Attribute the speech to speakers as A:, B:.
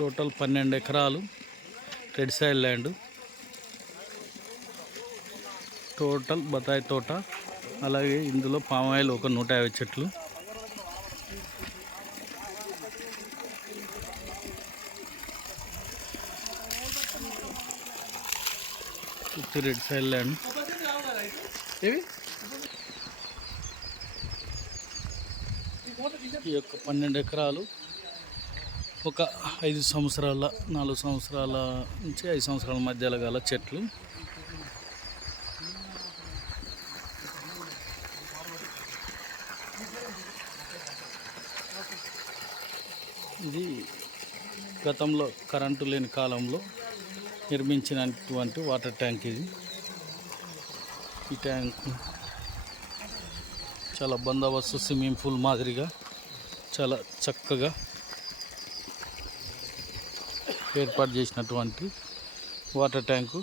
A: Total పన్నెండు ఎకరాలు red side land. Total బత్తాయి తోట అలాగే ఇందులో పామాయిల్ ఒక నూట యాభై చెట్లు. పూర్తి రెడ్ సైడ్ ల్యాండ్.
B: ఏవి
A: ఈ యొక్క పన్నెండు ఎకరాలు ఒక ఐదు సంవత్సరాల నాలుగు సంవత్సరాల నుంచి ఐదు సంవత్సరాల మధ్యలో గల చెట్లు. ఇది గతంలో కరెంటు లేని కాలంలో నిర్మించినటువంటి వాటర్ ట్యాంక్ ఇది. ఈ ట్యాంక్ చాలా బందోబస్తు స్విమ్మింగ్ పూల్ మాదిరిగా చాలా చక్కగా ఏర్పాటు చేసినటువంటి వాటర్ ట్యాంకు